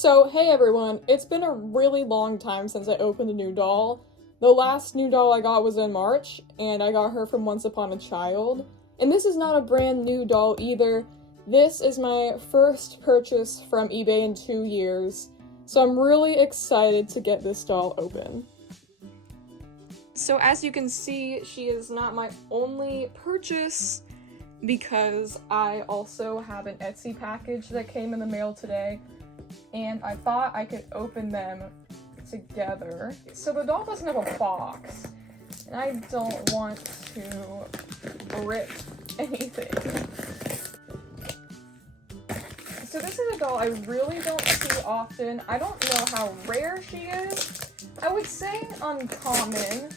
So, hey everyone, it's been a really long time since I opened a new doll. The last new doll I got was in March, and I got her from Once Upon a Child. And this is not a brand new doll either. This is my first purchase from eBay in 2 years, so I'm really excited to get this doll open. So as you can see, she is not my only purchase, because I also have an Etsy package that came in the mail today, and I thought I could open them together. So the doll doesn't have a box, and I don't want to rip anything. So this is a doll I really don't see often. I don't know how rare she is. I would say uncommon,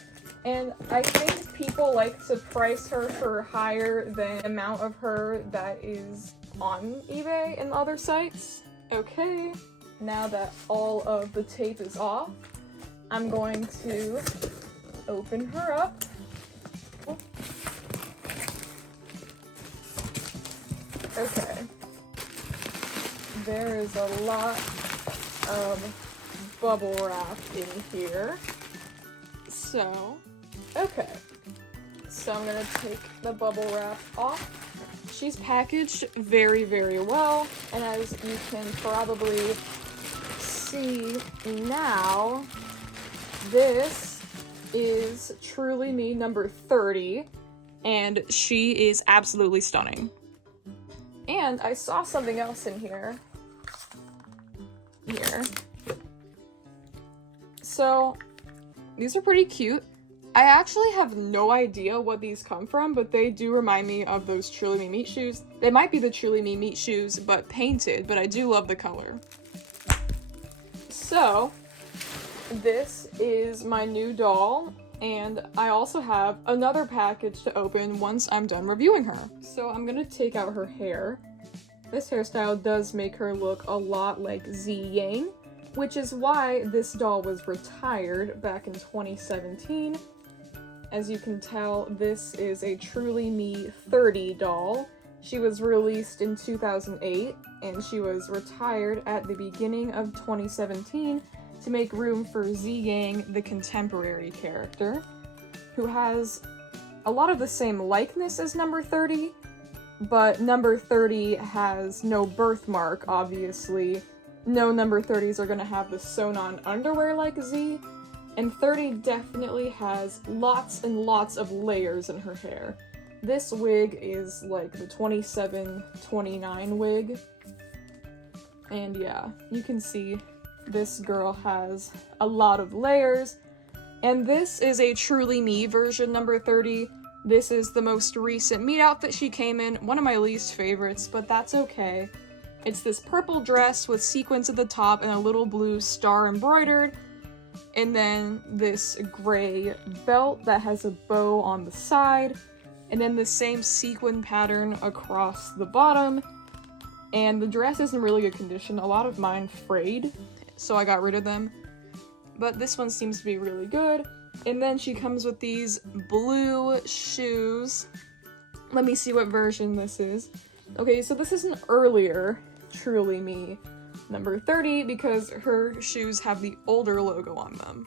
and I think people like to price her for higher than the amount of her that is on eBay and other sites. Okay, now that all of the tape is off, I'm going to open her up. Okay. There is a lot of bubble wrap in here. So, okay. So I'm gonna take the bubble wrap off. She's packaged very, very well, and as you can probably see now, this is Truly Me number 30, and she is absolutely stunning. And I saw something else in here. So, these are pretty cute. I actually have no idea what these come from, but they do remind me of those Truly Me meat shoes. They might be the Truly Me meat shoes, but painted, but I do love the color. So, this is my new doll, and I also have another package to open once I'm done reviewing her. So I'm gonna take out her hair. This hairstyle does make her look a lot like Z Yang, which is why this doll was retired back in 2017. As you can tell, this is a Truly Me 30 doll. She was released in 2008, and she was retired at the beginning of 2017 to make room for Z Yang, the contemporary character, who has a lot of the same likeness as number 30, but number 30 has no birthmark, obviously. No number 30s are gonna have the sewn-on underwear like Z, and 30 definitely has lots and lots of layers in her hair. This wig is like the 27-29 wig, and yeah, you can see this girl has a lot of layers, and this is a Truly Me version number 30. This is the most recent meet outfit she came in, one of my least favorites, but that's okay. It's this purple dress with sequins at the top and a little blue star embroidered, and then this gray belt that has a bow on the side, and then the same sequin pattern across the bottom. And the dress is in really good condition. A lot of mine frayed, so I got rid of them. But this one seems to be really good. And then she comes with these blue shoes. Let me see what version this is. Okay, so this is an earlier Truly Me number 30 because her shoes have the older logo on them.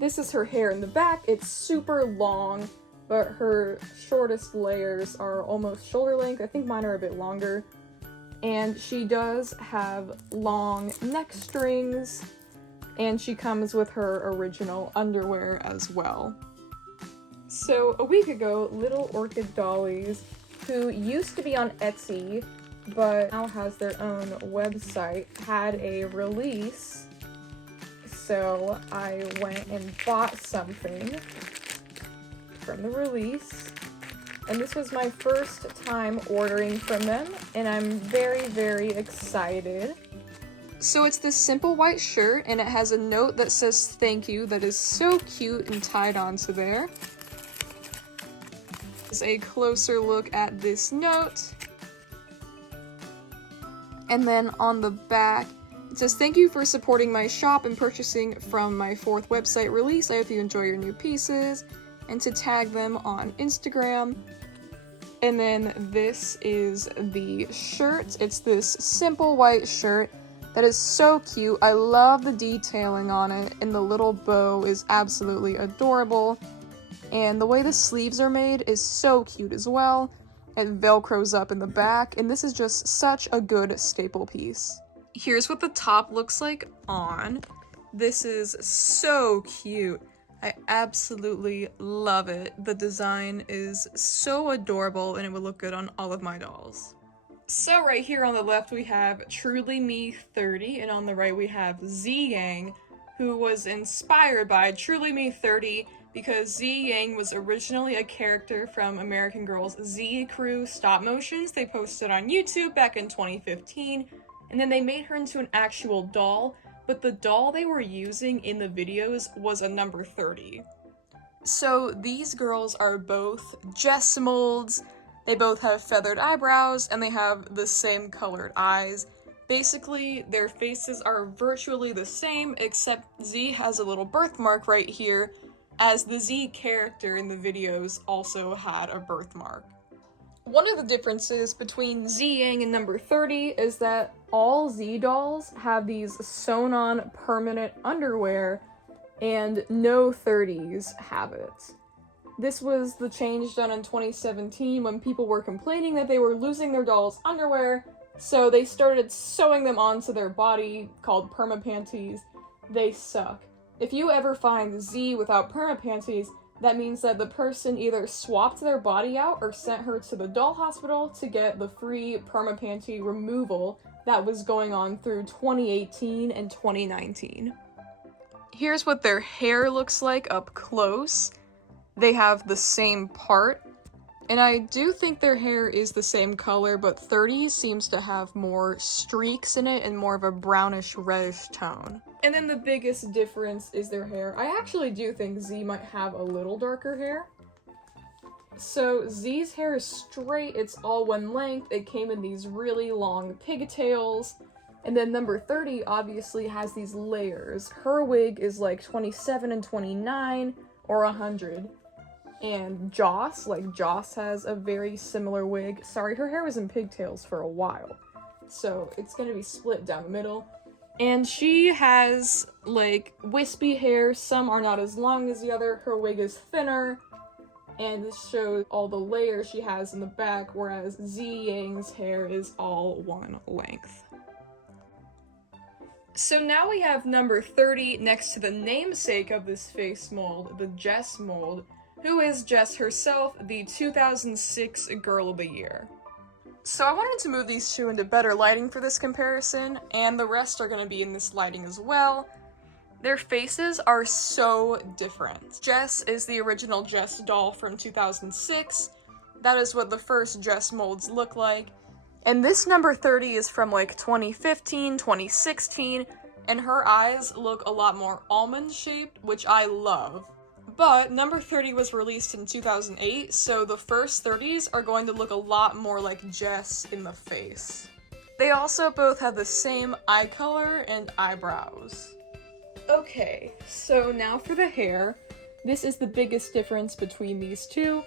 This is her hair in the back. It's super long, but her shortest layers are almost shoulder length. I think mine are a bit longer. And she does have long neck strings, and she comes with her original underwear as well. So a week ago, Little Orchid Dollies, who used to be on Etsy, but now has their own website, had a release. So I went and bought something from the release. And this was my first time ordering from them, and I'm very, very excited. So it's this simple white shirt, and it has a note that says thank you that is so cute and tied onto there. Here's a closer look at this note. And then on the back, it says, thank you for supporting my shop and purchasing from my 4th website release. I hope you enjoy your new pieces. And to tag them on Instagram. And then this is the shirt. It's this simple white shirt That is so cute. I love the detailing on it, and the little bow is absolutely adorable. And the way the sleeves are made is so cute as well. It velcros up in the back, and this is just such a good staple piece. Here's what the top looks like on. This is so cute. I absolutely love it. The design is so adorable, and it would look good on all of my dolls. So right here on the left we have Truly Me 30, and on the right we have Z Yang, who was inspired by Truly Me 30 because Z Yang was originally a character from American Girl's Z Crew stop motions they posted on YouTube back in 2015, and then they made her into an actual doll, but the doll they were using in the videos was a number 30. So these girls are both Jess molds. They both have feathered eyebrows, and they have the same colored eyes. Basically, their faces are virtually the same, except Z has a little birthmark right here, as the Z character in the videos also had a birthmark. One of the differences between Z Yang and number 30 is that all Z dolls have these sewn-on permanent underwear, and no 30s have it. This was the change done in 2017 when people were complaining that they were losing their dolls' underwear, so they started sewing them onto their body, called perma panties. They suck. If you ever find Z without perma panties, that means that the person either swapped their body out or sent her to the doll hospital to get the free perma panty removal that was going on through 2018 and 2019. Here's what their hair looks like up close. They have the same part, and I do think their hair is the same color, but 30 seems to have more streaks in it and more of a brownish reddish tone. And then the biggest difference is their hair. I actually do think Z might have a little darker hair. So Z's hair is straight, it's all one length, it came in these really long pigtails. And then number 30 obviously has these layers. Her wig is like 27 and 29 or 100. And Joss has a very similar wig. Sorry, her hair was in pigtails for a while, so it's gonna be split down the middle. And she has, like, wispy hair. Some are not as long as the other. Her wig is thinner, and this shows all the layers she has in the back, whereas Z Yang's hair is all one length. So now we have number 30 next to the namesake of this face mold, the Jess mold, who is Jess herself, the 2006 Girl of the Year. So I wanted to move these two into better lighting for this comparison, and the rest are going to be in this lighting as well. Their faces are so different. Jess is the original Jess doll from 2006. That is what the first Jess molds look like. And this number 30 is from like 2015, 2016, and her eyes look a lot more almond-shaped, which I love. But number 30 was released in 2008, so the first 30s are going to look a lot more like Jess in the face. They also both have the same eye color and eyebrows. Okay, so now for the hair. This is the biggest difference between these two.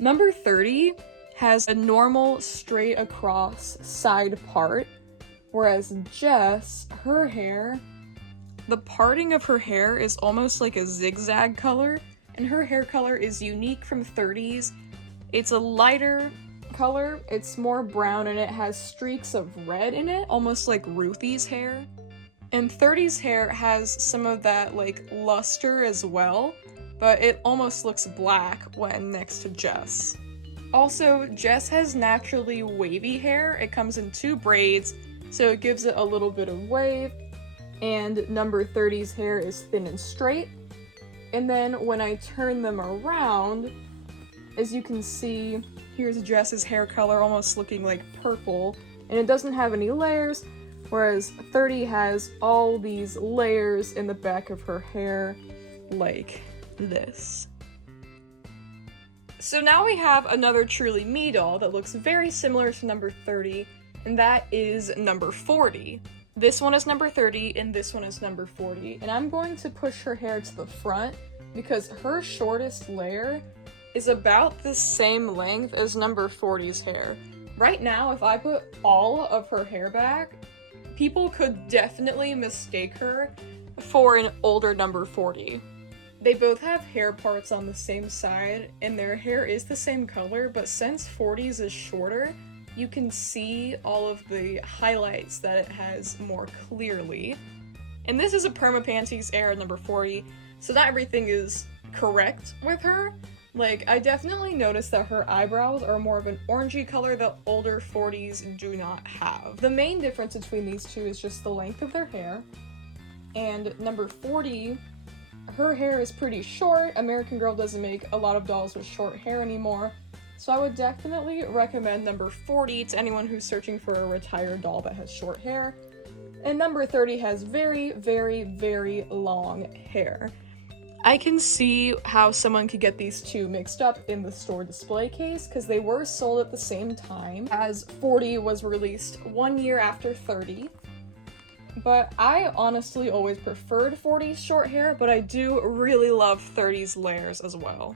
Number 30 has a normal straight across side part, whereas Jess, her hair, the parting of her hair is almost like a zigzag color, and her hair color is unique from 30s. It's a lighter color, it's more brown, and it has streaks of red in it, almost like Ruthie's hair. And 30's hair has some of that, like, luster as well, but it almost looks black when next to Jess. Also, Jess has naturally wavy hair. It comes in 2 braids, so it gives it a little bit of wave. And number 30's hair is thin and straight. And then when I turn them around, as you can see, here's Jess's hair color almost looking like purple, and it doesn't have any layers, whereas 30 has all these layers in the back of her hair, like this. So now we have another Truly Me doll that looks very similar to number 30, and that is number 40. This one is number 30, and this one is number 40, and I'm going to push her hair to the front because her shortest layer is about the same length as number 40's hair. Right now, if I put all of her hair back, people could definitely mistake her for an older number 40. They both have hair parts on the same side, and their hair is the same color, but since 40's is shorter, you can see all of the highlights that it has more clearly. And this is a Perma Panties era number 40, so not everything is correct with her. Like, I definitely noticed that her eyebrows are more of an orangey color that older 40's do not have. The main difference between these two is just the length of their hair. And number 40, her hair is pretty short. American Girl doesn't make a lot of dolls with short hair anymore. So I would definitely recommend number 40 to anyone who's searching for a retired doll that has short hair. And number 30 has very, very, very long hair. I can see how someone could get these two mixed up in the store display case because they were sold at the same time, as 40 was released 1 year after 30. But I honestly always preferred 40's short hair, but I do really love 30's layers as well.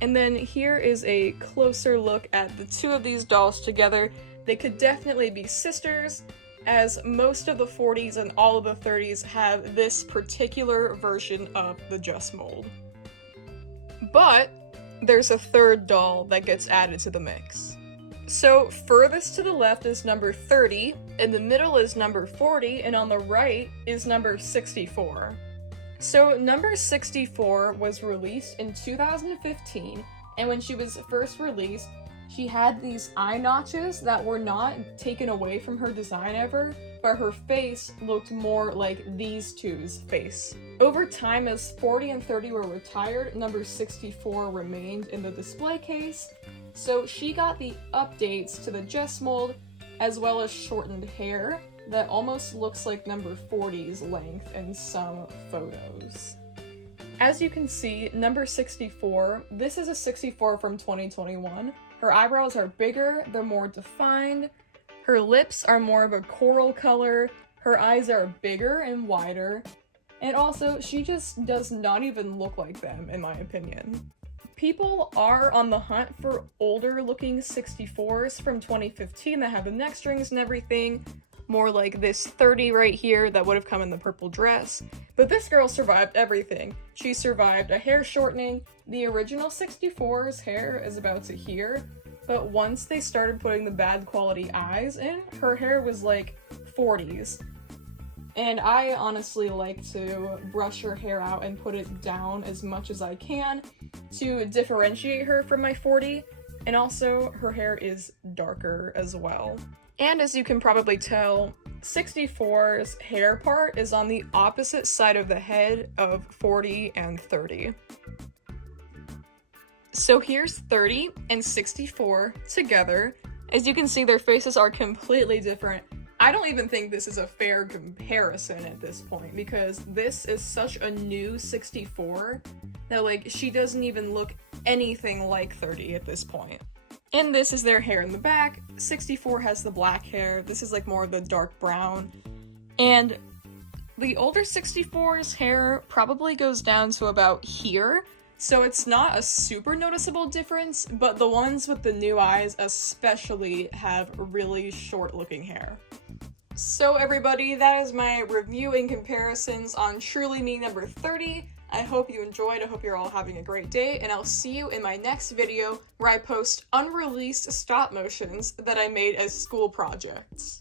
And then here is a closer look at the two of these dolls together. They could definitely be sisters, as most of the 40's and all of the 30's have this particular version of the Jess mold. But there's a third doll that gets added to the mix. So furthest to the left is number 30, in the middle is number 40, and on the right is number 64. So number 64 was released in 2015, and when she was first released, she had these eye notches that were not taken away from her design ever, but her face looked more like these two's face. Over time, as 40 and 30 were retired, number 64 remained in the display case, so she got the updates to the Jess mold, as well as shortened hair that almost looks like number 40's length in some photos. As you can see, number 64, this is a 64 from 2021. Her eyebrows are bigger, they're more defined, her lips are more of a coral color, her eyes are bigger and wider, and also, she just does not even look like them, in my opinion. People are on the hunt for older looking 64s from 2015 that have the neck strings and everything, more like this 30 right here that would have come in the purple dress. But this girl survived everything. She survived a hair shortening. The original 64's hair is about to here, but once they started putting the bad quality eyes in, her hair was like 40's. And I honestly like to brush her hair out and put it down as much as I can to differentiate her from my 40, and also her hair is darker as well. And as you can probably tell, 64's hair part is on the opposite side of the head of 40 and 30. So here's 30 and 64 together. As you can see, their faces are completely different. I don't even think this is a fair comparison at this point, because this is such a new 64 that, like, she doesn't even look anything like 30 at this point. And this is their hair in the back. 64 has the black hair. This is like more of the dark brown. And the older 64's hair probably goes down to about here. So it's not a super noticeable difference, but the ones with the new eyes especially have really short looking hair. So everybody, that is my review and comparisons on Truly Me number 30. I hope you enjoyed, I hope you're all having a great day, and I'll see you in my next video where I post unreleased stop motions that I made as school projects.